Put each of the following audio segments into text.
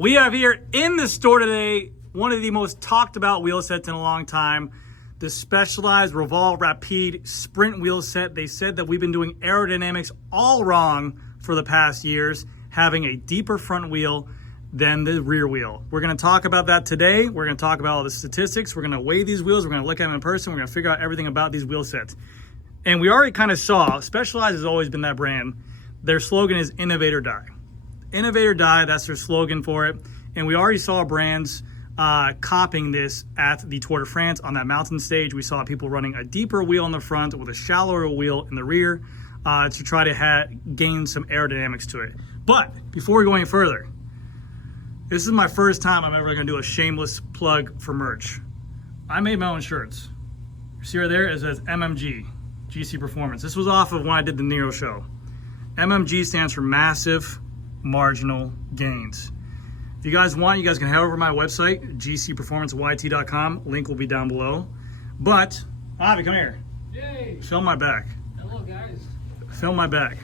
We have here in the store today one of the most talked about wheel sets in a long time, the Specialized Roval Rapide Sprint wheel set. They said that we've been doing aerodynamics all wrong for the past years, having a deeper front wheel than the rear wheel. We're going to talk about that today. We're going to talk about all the statistics. We're going to weigh these wheels. We're going to look at them in person. We're going to figure out everything about these wheel sets. And we already kind of saw, Specialized has always been that brand. Their slogan is Innovate or Die. Innovate or Die, that's their slogan for it. And we already saw brands copying this at the Tour de France on that mountain stage. We saw people running a deeper wheel in the front with a shallower wheel in the rear to try to gain some aerodynamics to it. But before we go any further, this is my first time I'm ever going to do a shameless plug for merch. I made my own shirts. You see right there, it says MMG, GC Performance. This was off of when I did the Nero show. MMG stands for Massive Marginal Gains. If you guys want, you guys can head over to my website, gcperformanceyt.com. Link will be down below. But, Avi, come here. Yay! Film my back. Hello, guys. Film my back.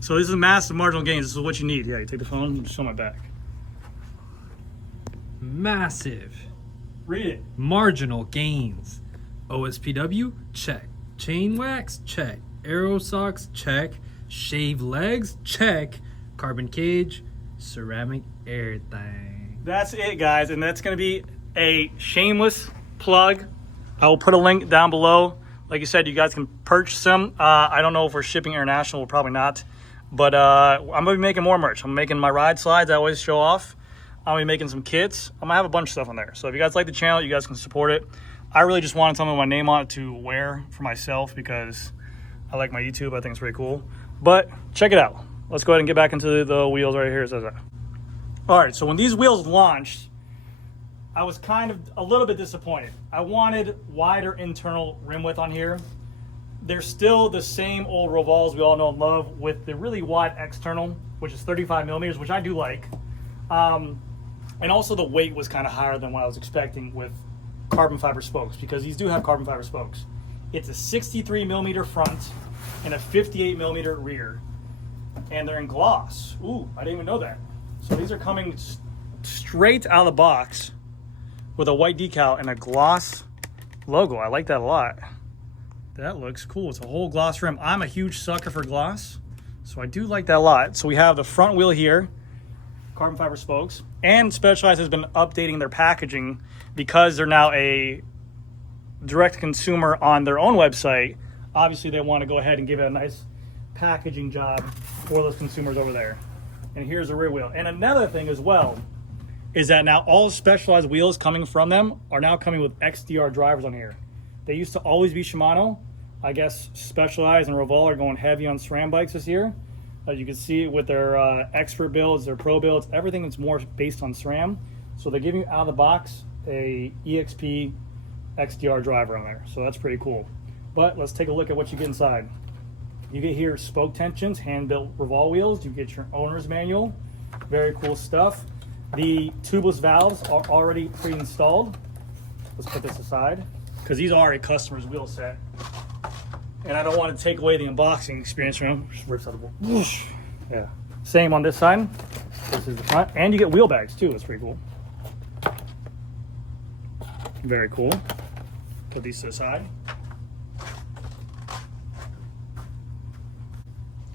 So this is Massive Marginal Gains. This is what you need. Yeah, you take the phone and just show my back. Massive. Read it. Marginal gains. OSPW? Check. Chain wax? Check. Aero socks? Check. Shaved legs? Check. Carbon cage? Ceramic everything. That's it, guys, and that's going to be a shameless plug. I will put a link down below. Like you said, you guys can purchase them. I don't know if we're shipping international. We're probably not. But I'm going to be making more merch. I'm making my ride slides I always show off. I'm going to be making some kits. I'm going to have a bunch of stuff on there. So if you guys like the channel, you guys can support it. I really just wanted something with my name on it to wear for myself because I like my YouTube. I think it's pretty cool. But check it out. Let's go ahead and get back into the wheels right here. It says that. All right, so when these wheels launched, I was kind of a little bit disappointed. I wanted wider internal rim width on here. They're still the same old Rovals we all know and love with the really wide external, which is 35 millimeters, which I do like. And also the weight was kind of higher than what I was expecting with carbon fiber spokes, because these do have carbon fiber spokes. It's a 63 millimeter front and a 58 millimeter rear. And they're in gloss. Ooh, I didn't even know that. So these are coming straight out of the box with a white decal and a gloss logo. I like that a lot. That looks cool. It's a whole gloss rim. I'm a huge sucker for gloss, so I do like that a lot. So we have the front wheel here, carbon fiber spokes, and Specialized has been updating their packaging because they're now a direct consumer on their own website. Obviously, they want to go ahead and give it a nice packaging job for those consumers over there. And here's the rear wheel. And another thing as well is that now all Specialized wheels coming from them are now coming with XDR drivers on here. They used to always be Shimano. I guess Specialized and Roval are going heavy on SRAM bikes this year. As you can see with their expert builds, their pro builds, everything that's more based on SRAM. So they're giving you out of the box a EXP XDR driver on there. So that's pretty cool. But let's take a look at what you get inside. You get here spoke tensions, hand-built Roval wheels. You get your owner's manual. Very cool stuff. The tubeless valves are already pre-installed. Let's put this aside because these are a customer's wheel set. And I don't want to take away the unboxing experience from them. Just rips out the board. Yeah. Same on this side. This is the front. And you get wheel bags too. That's pretty cool. Very cool. Put these to the side.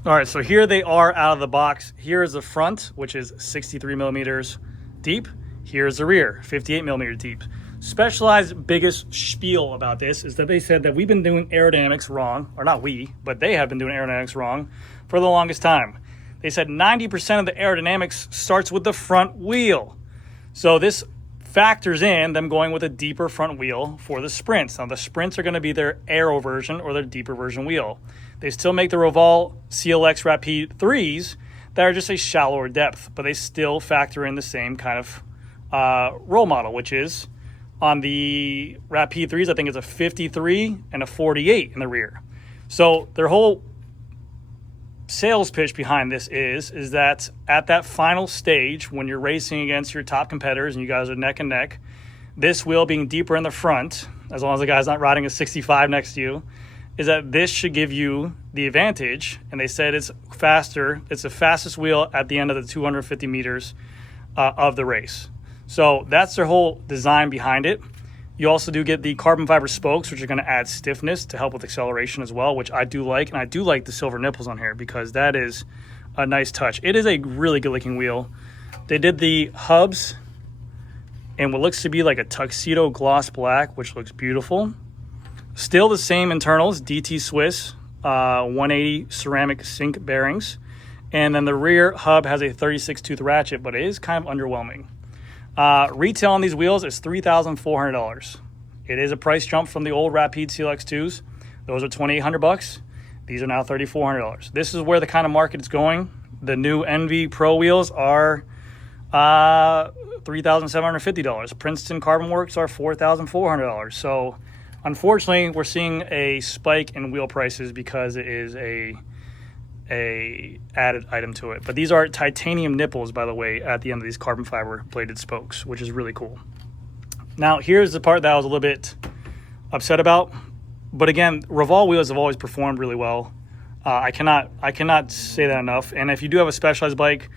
All right, so here they are out of the box. Here is the front, which is 63 millimeters deep. Here's the rear, 58 millimeter deep. Specialized biggest spiel about this is that they said that we've been doing aerodynamics wrong, or not we, but they have been doing aerodynamics wrong for the longest time. They said 90% of the aerodynamics starts with the front wheel. So this factors in them going with a deeper front wheel for the Sprints. Now the Sprints are going to be their aero version or their deeper version wheel. They still make the Roval CLX Rapide 3s that are just a shallower depth, but they still factor in the same kind of roll model, which is on the Rapide 3s, I think it's a 53 and a 48 in the rear. So their whole sales pitch behind this is that at that final stage, when you're racing against your top competitors and you guys are neck and neck, this wheel being deeper in the front, as long as the guy's not riding a 65 next to you, is that this should give you the advantage. And they said it's faster. It's the fastest wheel at the end of the 250 meters of the race. So that's their whole design behind it. You also do get the carbon fiber spokes, which are going to add stiffness to help with acceleration as well, which I do like. And I do like the silver nipples on here because that is a nice touch. It is a really good looking wheel. They did the hubs in what looks to be like a tuxedo gloss black, which looks beautiful. Still the same internals, DT Swiss, 180 ceramic sink bearings. And then the rear hub has a 36 tooth ratchet, but it is kind of underwhelming. Retail on these wheels is $3,400. It is a price jump from the old Rapide CLX 2s. Those are $2,800. These are now $3,400. This is where the kind of market is going. The new Envy Pro wheels are $3,750. Princeton Carbon Works are $4,400. So unfortunately, we're seeing a spike in wheel prices because it is a added item to it. But these are titanium nipples, by the way, at the end of these carbon fiber bladed spokes, which is really cool. Now, here's the part that I was a little bit upset about. But again, Roval wheels have always performed really well. I cannot say that enough. And if you do have a Specialized bike,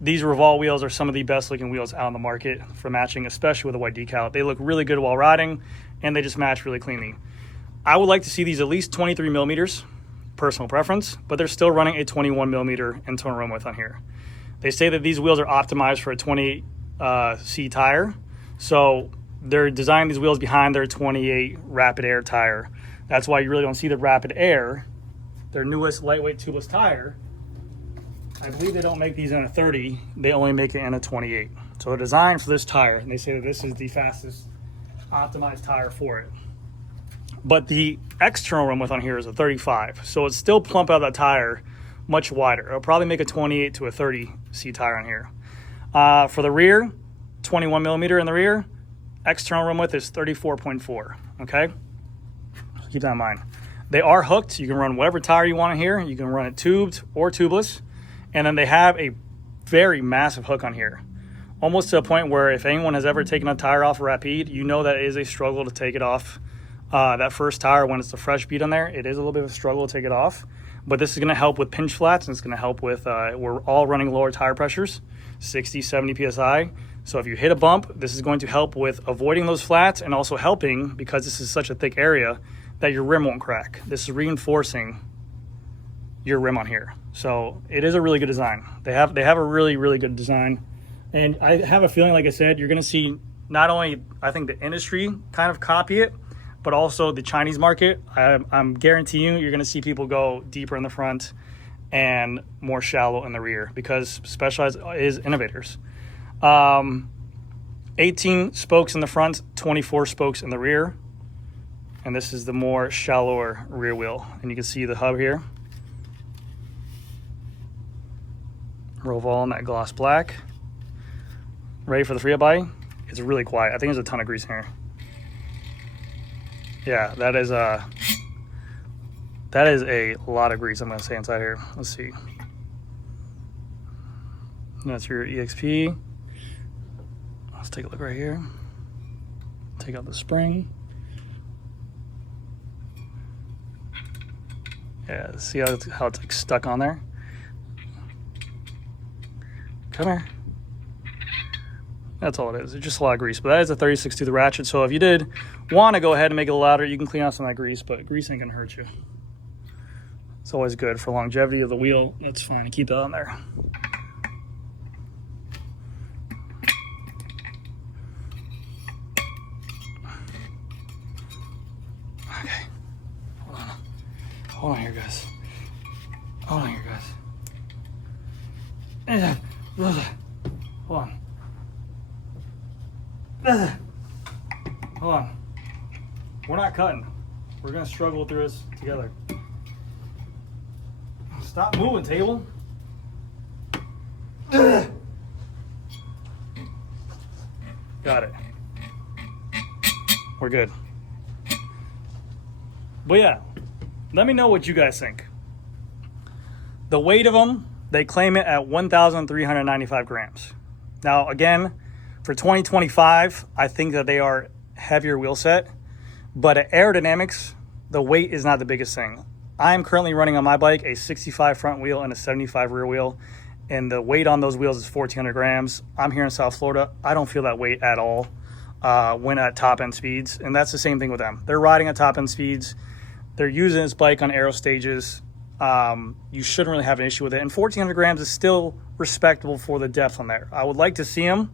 these Roval wheels are some of the best looking wheels out on the market for matching, especially with a white decal. They look really good while riding, and they just match really cleanly. I would like to see these at least 23 millimeters, personal preference, but they're still running a 21 millimeter internal rim width on here. They say that these wheels are optimized for a 28C tire, so they're designing these wheels behind their 28 Rapid Air tire. That's why you really don't see the Rapid Air, their newest lightweight tubeless tire. I believe they don't make these in a 30, they only make it in a 28. So they're designed for this tire, and they say that this is the fastest optimized tire for it. But the external rim width on here is a 35, so it's still plump out of that tire much wider. It'll probably make a 28 to a 30C tire on here. For the rear, 21 millimeter in the rear, external rim width is 34.4, okay? So keep that in mind. They are hooked. You can run whatever tire you want on here. You can run it tubed or tubeless. And then they have a very massive hook on here, almost to a point where if anyone has ever taken a tire off a Rapide, you know that it is a struggle to take it off. That first tire, when it's the fresh bead on there, it is a little bit of a struggle to take it off. But this is going to help with pinch flats, and it's going to help with, we're all running lower tire pressures, 60, 70 PSI. So if you hit a bump, this is going to help with avoiding those flats and also helping, because this is such a thick area, that your rim won't crack. This is reinforcing your rim on here. So it is a really good design. They have a really, really good design. And I have a feeling, like I said, you're going to see not only, I think, the industry kind of copy it, but also the Chinese market. I'm guaranteeing you're going to see people go deeper in the front and more shallow in the rear, because Specialized is innovators. 18 spokes in the front, 24 spokes in the rear. And this is the more shallower rear wheel. And you can see the hub here. Roval in that gloss black. Ready for the free up body? It's really quiet. I think there's a ton of grease in here. Yeah, that is a lot of grease, I'm gonna say, inside here. Let's see. That's your EXP. Let's take a look right here. Take out the spring. Yeah, see how it's like stuck on there? Come here. That's all it is. It's just a lot of grease. But that is a 36 tooth ratchet. So if you did want to go ahead and make it louder, you can clean out some of that grease, but grease ain't gonna hurt you. It's always good for longevity of the wheel. That's fine. Keep that on there. Okay. Hold on here, guys. Hold on here, guys. Hold on. Hold on. We're not cutting. We're gonna struggle through this together. Stop moving, table. Got it. We're good. But yeah, let me know what you guys think. The weight of them, they claim it at 1,395 grams. Now, again, for 2025, I think that they are heavier wheel set, but at aerodynamics, the weight is not the biggest thing. I'm currently running on my bike a 65 front wheel and a 75 rear wheel, and the weight on those wheels is 1,400 grams. I'm here in South Florida. I don't feel that weight at all when at top end speeds, and that's the same thing with them. They're riding at top end speeds. They're using this bike on aero stages. You shouldn't really have an issue with it, and 1,400 grams is still respectable for the depth on there. I would like to see them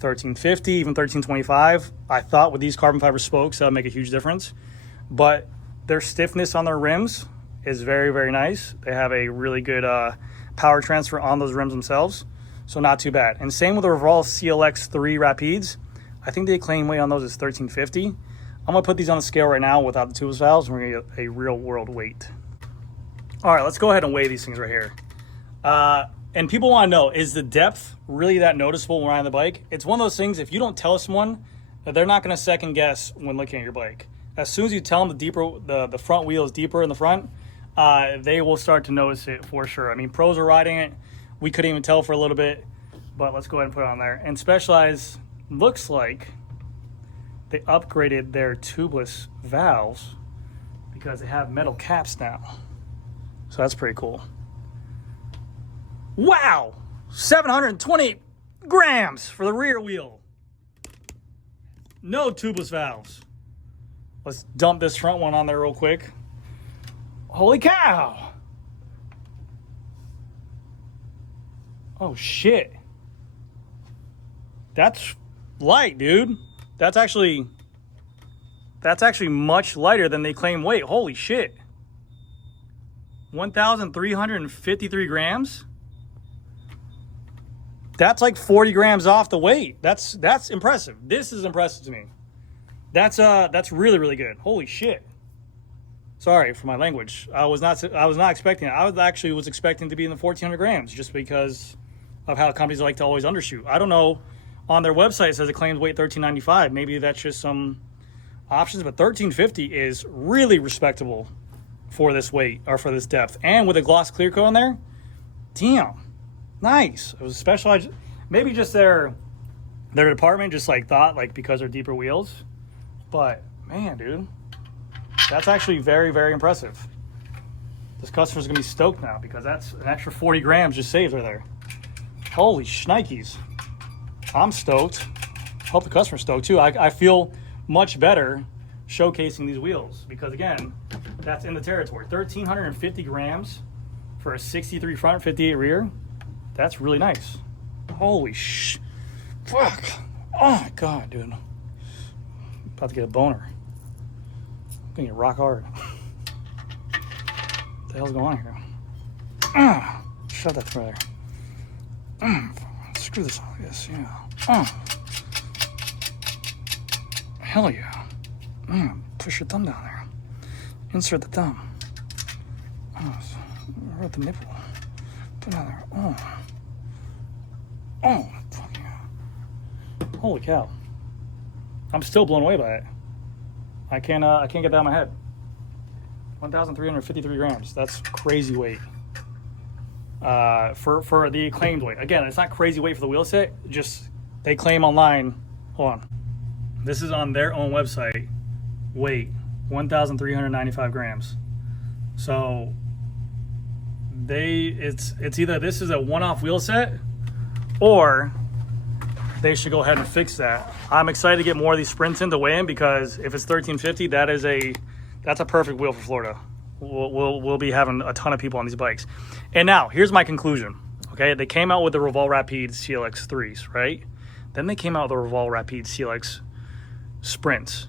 1350, even 1325. I thought with these carbon fiber spokes that would make a huge difference, but their stiffness on their rims is very, very nice. They have a really good power transfer on those rims themselves, so not too bad. And same with the Roval CLX 3 Rapides. I think the claim weight on those is 1350. I'm gonna put these on the scale right now without the tubeless valves, and we're gonna get a real world weight. All right, let's go ahead and weigh these things right here. And people want to know, is the depth really that noticeable when riding the bike? It's one of those things, if you don't tell someone, they're not going to second guess when looking at your bike. As soon as you tell them the front wheel is deeper in the front, they will start to notice it for sure. I mean, pros are riding it. We couldn't even tell for a little bit, but let's go ahead and put it on there. And Specialized looks like they upgraded their tubeless valves because they have metal caps now. So that's pretty cool. Wow, 720 grams for the rear wheel. No tubeless valves. Let's dump this front one on there real quick. Holy cow. Oh shit. That's light, dude. That's actually much lighter than they claim weight. Holy shit. 1,353 grams. That's like 40 grams off the weight. That's impressive. This is impressive to me. That's really, really good. Holy shit. Sorry for my language. I was not expecting it. I was expecting to be in the 1,400 grams just because of how companies like to always undershoot. I don't know. On their website it says it claims weight 1,395. Maybe that's just some options, but 1,350 is really respectable for this weight or for this depth. And with a gloss clear coat on there, damn. Nice. It was Specialized. Maybe just their department just like thought like because they're deeper wheels. But man, dude, that's actually very, very impressive. This customer's gonna be stoked now because that's an extra 40 grams just saved right there. Holy shnikes. I'm stoked. Hope the customer's stoked too. I feel much better showcasing these wheels because again, that's in the territory. 1,350 grams for a 63 front, 58 rear. That's really nice. Holy fuck. Oh my God, dude. About to get a boner. I'm gonna get rock hard. What the hell's going on here? Shove that through there. Screw this on like this, yeah. Hell yeah. Push your thumb down there. Insert the thumb. Rub the nipple. Put it down there. Oh, fuck yeah. Holy cow. I'm still blown away by it. I can't get that out of my head. 1,353 grams. That's crazy weight. For the acclaimed weight. Again, it's not crazy weight for the wheel set. Just they claim online. Hold on. This is on their own website. Weight 1,395 grams. So it's either this is a one-off wheel set or they should go ahead and fix that. I'm excited to get more of these sprints in to weigh in because if it's 1,350, that's a perfect wheel for Florida. We'll be having a ton of people on these bikes. And now here's my conclusion. Okay, they came out with the Roval Rapide CLX 3s, right? Then they came out with the Roval Rapide CLX Sprints.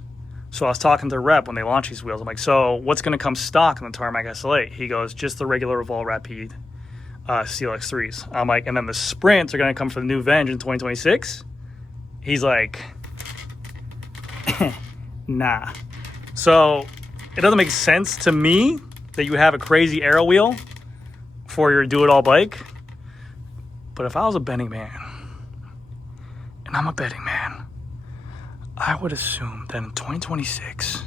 So I was talking to the rep when they launched these wheels. I'm like, so what's going to come stock in the Tarmac SLA? He goes, just the regular Roval Rapide CLX 3s. I'm like, and then the Sprints are going to come for the new Venge in 2026? He's like, nah. So it doesn't make sense to me that you have a crazy aero wheel for your do-it-all bike. But if I was a betting man, and I'm a betting man, I would assume that in 2026,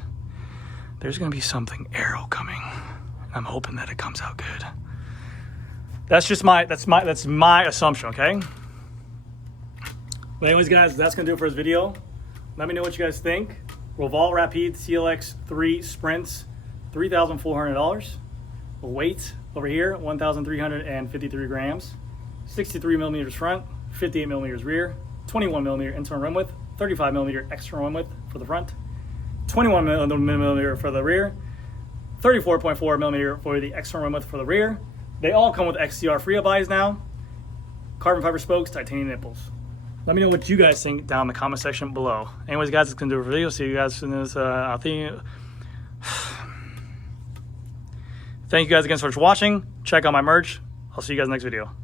there's going to be something aero coming. I'm hoping that it comes out good. That's just my assumption, okay? But anyways, guys, that's going to do it for this video. Let me know what you guys think. Roval Rapide CLX 3 Sprints, $3,400. Weight over here, 1,353 grams. 63 millimeters front, 58 millimeters rear, 21 millimeter internal rim width, 35 millimeter external rim width for the front, 21 millimeter for the rear, 34.4 millimeter for the external rim width for the rear. They all come with XCR free buys now. Carbon fiber spokes, titanium nipples. Let me know what you guys think down in the comment section below. Anyways, guys, it's gonna do it for the video. See you guys in this. Thank you guys again so much for watching. Check out my merch. I'll see you guys next video.